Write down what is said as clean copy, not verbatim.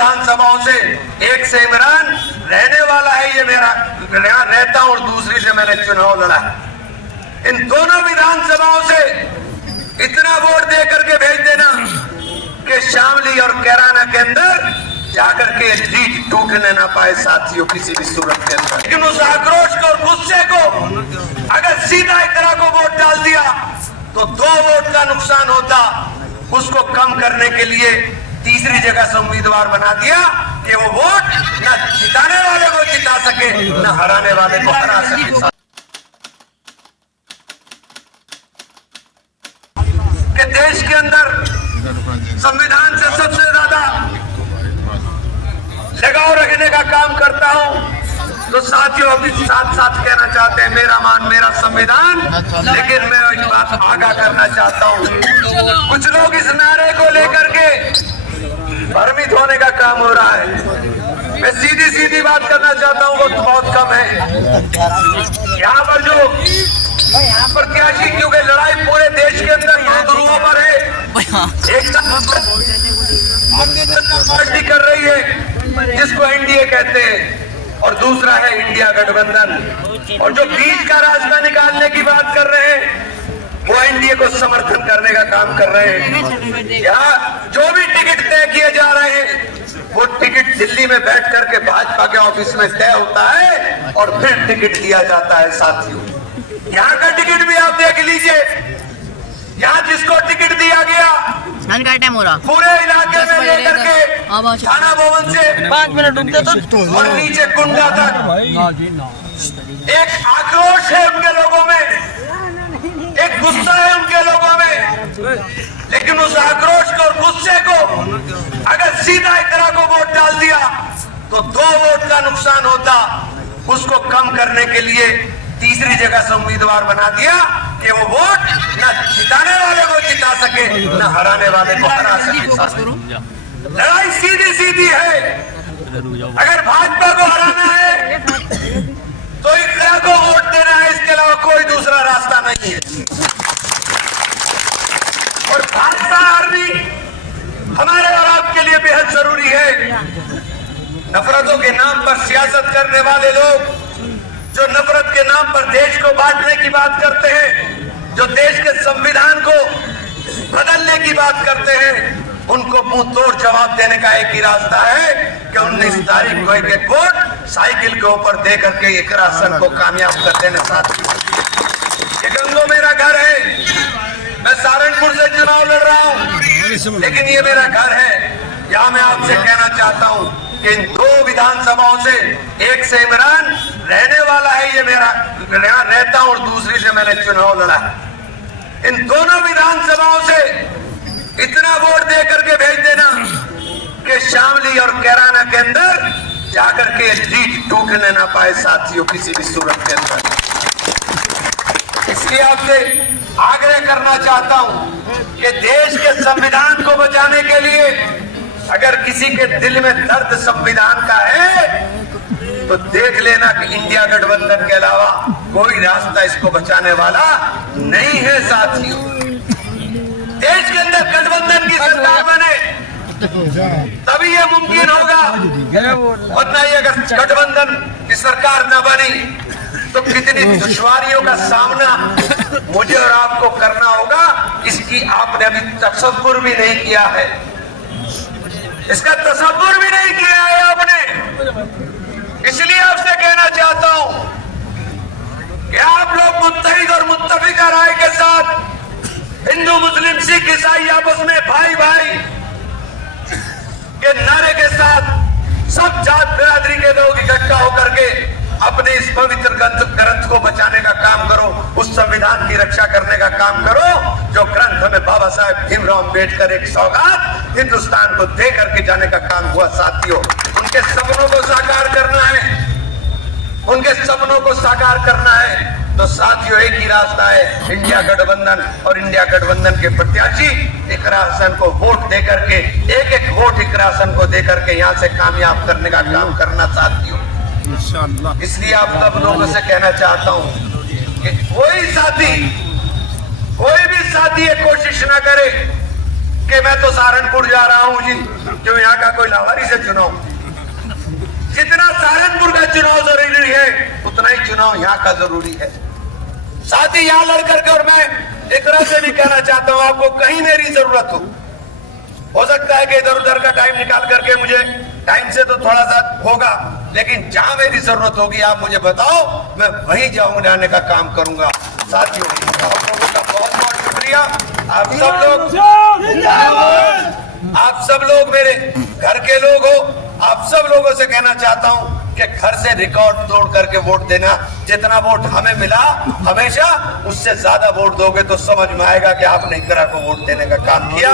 विधानसभाओं से, एक से इमरान रहने वाला है, ये मेरा यहाँ रहता हूं और दूसरी से मैंने चुनाव लड़ा। इन दोनों विधानसभाओं से इतना वोट दे करके भेज देना कि शामली और कैराना के अंदर जाकर के रीढ़ टूटने ना पाए साथियों किसी भी सूरत के अंदर। लेकिन उस आक्रोश को और गुस्से को अगर सीधा इकरा को वोट डाल दिया तो 2 वोट का नुकसान होता। उसको कम करने के लिए तीसरी जगह से उम्मीदवार बना दिया कि वो वोट न जिताने वाले को जिता सके न हराने वाले को हरा सके। कि देश के अंदर संविधान से सबसे ज्यादा लगाव रखने का काम करता हूं, तो साथियों अभी साथ साथ कहना चाहते हैं मेरा मान मेरा संविधान। लेकिन मैं एक बात आगाह करना चाहता हूं, कुछ लोग इस नारे को लेकर के भ्रमित होने का काम हो रहा है। मैं सीधी सीधी बात करना चाहता हूं, वो तो बहुत कम है यहाँ पर जो प्रत्याशी, क्योंकि लड़ाई पूरे देश के अंदर 2 ध्रुवों पर है। एक पार्टी कर रही है जिसको एनडीए कहते हैं और दूसरा है इंडिया गठबंधन, और जो बीच का रास्ता निकालने की बात कर रहे हैं वो एनडीए को समर्थन करने का काम कर रहे हैं। यहाँ जो भी टिकट तय किए जा रहे हैं वो टिकट दिल्ली में बैठ करके भाजपा के ऑफिस में तय होता है और फिर टिकट दिया जाता है। साथियों यहाँ का टिकट भी आप देख लीजिए, यहाँ जिसको टिकट दिया गया पूरे इलाके में लेकर के थाना भवन से 5 मिनट रुकते तो और नीचे कुंडा तक एक आक्रोश है उनके लोगों में, एक गुस्सा है उनके लोगों में। लेकिन उस आक्रोश को और गुस्से को अगर सीधा इकरा को वोट डाल दिया तो 2 वोट का नुकसान होता। उसको कम करने के लिए तीसरी जगह से उम्मीदवार बना दिया कि वो वोट न जिताने वाले को जिता सके न हराने वाले को हरा सके। लड़ाई सीधी सीधी है। अगर भाजपा को हराना है तो इकरा को वोट देना है, इसके अलावा कोई दूसरा रास्ता नहीं है। और भाजपा हारनी हमारे और आपके लिए बेहद जरूरी है। नफरतों के नाम पर सियासत करने वाले लोग, जो नफरत के नाम पर देश को बांटने की बात करते हैं, जो देश के संविधान को बदलने की बात करते हैं, उनको मुंह तोड़ जवाब देने का एक ही रास्ता है कि 19 तारीख को एक वोट साइकिल के ऊपर दे करके इकरा हसन को कामयाब कर देने। साथ ये गंगो मेरा घर है, मैं सहारनपुर से चुनाव लड़ रहा हूँ, लेकिन ये मेरा घर है। यहाँ मैं आपसे कहना चाहता हूँ कि इन 2 विधानसभाओं से, एक से इमरान रहने वाला है, ये मेरा यहाँ रहता हूं और दूसरी से मैंने चुनाव लड़ा। इन दोनों विधानसभाओं से इतना वोट दे करके भेज देना कि शामली और कैराना के अंदर जाकर के रीढ़ टूटने ना पाए साथियों किसी भी सूरत के अंदर। इसलिए आपसे आग्रह करना चाहता हूं कि देश के संविधान को बचाने के लिए अगर किसी के दिल में दर्द संविधान का है तो देख लेना कि इंडिया गठबंधन के अलावा कोई रास्ता इसको बचाने वाला नहीं है। साथियों देश के अंदर गठबंधन की सरकार बने तभी ये मुमकिन होगा, वरना ये अगर गठबंधन की सरकार न बनी तो कितनी दुश्वारियों का सामना मुझे और आपको करना होगा, इसकी आपने अभी तसव्वुर भी नहीं किया है। इसका तसव्वुर भी नहीं किया है आपने। इसलिए आपसे कहना चाहता हूं कि आप लोग मुत्तहिद और मुत्तफिका राय के साथ हिंदू मुस्लिम सिख ईसाई आपस में भाई भाई के नारे के साथ सब जात बिरादरी के लोग इकट्ठा होकर के अपने इस पवित्र ग्रंथ को बचाने का काम करो, उस संविधान की रक्षा करने का काम करो जो ग्रंथ हमें बाबा साहेब भीमराव अम्बेडकर एक सौगात हिंदुस्तान को दे करके जाने का काम हुआ। साथियों उनके सपनों को साकार करना है, उनके सपनों को साकार करना है तो साथियों एक ही रास्ता है, इंडिया गठबंधन। और इंडिया गठबंधन के प्रत्याशी इकरा हसन को वोट दे करके, एक एक वोट इकरा हसन को दे करके यहाँ से कामयाब करने का काम करना। साथियों इसलिए आप सब लोगों से कहना चाहता हूं कि कोई भी साथी ये कोशिश ना करे कि मैं तो सहारनपुर जा रहा हूं जी, क्यों यहाँ का कोई लावारी से चुनाव। जितना सहारनपुर का चुनाव जरूरी है उतना ही चुनाव यहाँ का जरूरी है। साथ ही यहाँ लड़ करके, और मैं एक तरह से भी कहना चाहता हूँ, आपको कहीं मेरी जरूरत हो सकता है कि इधर उधर का टाइम निकाल करके, मुझे टाइम से तो थोड़ा सा होगा, लेकिन जहां मेरी जरूरत होगी आप मुझे बताओ, मैं वहीं जाऊंगा, जाने का काम करूंगा। साथियों, आप लोगों का बहुत बहुत शुक्रिया। आप सब लोग मेरे घर के लोग हो। आप सब लोगों से कहना चाहता हूं कि घर से रिकॉर्ड तोड़ करके वोट देना। जितना वोट हमें मिला हमेशा, उससे ज्यादा वोट दोगे तो समझ में आएगा कि आपने इंदिरा को वोट देने का काम किया।